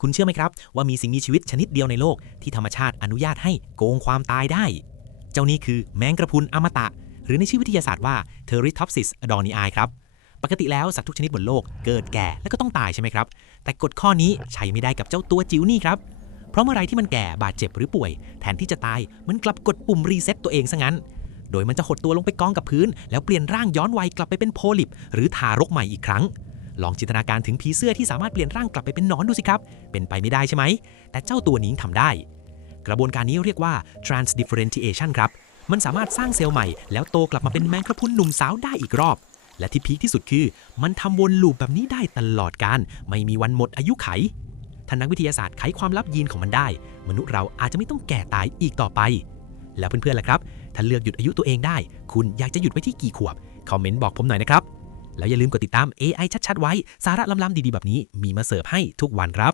คุณเชื่อไหมครับ ว่ามีสิ่งมีชีวิตชนิดเดียวในโลก ที่ธรรมชาติอนุญาตให้โกงความตายได้ เจ้านี่คือแมงกระพุนอมตะ หรือในชื่อวิทยาศาสตร์ว่า Teratopsis adornii ครับ ปกติแล้วสัตว์ทุกชนิดบนโลกเกิดแก่แล้วก็ต้องตายใช่ไหมครับ แต่กฎข้อนี้ใช้ไม่ได้กับเจ้าตัวจิ๋วนี่ครับ เพราะเมื่อไรที่มันแก่บาดเจ็บหรือป่วย แทนที่จะตายมันกลับกดปุ่มรีเซ็ตตัวเองซะงั้น โดยมันจะหดตัวลงไปกองกับพื้น แล้วเปลี่ยนร่างย้อนวัยกลับไปเป็นโพลิป หรือทารกใหม่อีกครั้ง ลองจินตนาการถึงผีเสื้อที่สามารถเปลี่ยนร่างกลับไปเป็นนอนดูสิครับ เป็นไปไม่ได้ใช่ไหม แต่เจ้าตัวนี้ทำได้ กระบวนการนี้เรียกว่า transdifferentiation ครับ มันสามารถสร้างเซลล์ใหม่ แล้วโตกลับมาเป็นแมงกระพุนหนุ่มสาวได้อีกรอบ และที่พีคที่สุดคือ มันทำวนลูปแบบนี้ได้ตลอดการ ไม่มีวันหมดอายุไขถ้านักวิทยาศาสตร์ไขความลับยีนของมันได้ มนุษย์เราอาจจะไม่ต้องแก่ตายอีกต่อไป แล้วเพื่อนๆล่ะครับ ถ้าเลือกหยุดอายุตัวเองได้ คุณอยากจะหยุดไว้ที่กี่ขวบ คอมเมนต์บอกผมหน่อยนะครับ แล้วอย่าลืมกดติดตาม AI ชัดๆไว้ สาระล้ำๆดีๆ แบบนี้มีมาเสิร์ฟให้ทุกวันครับ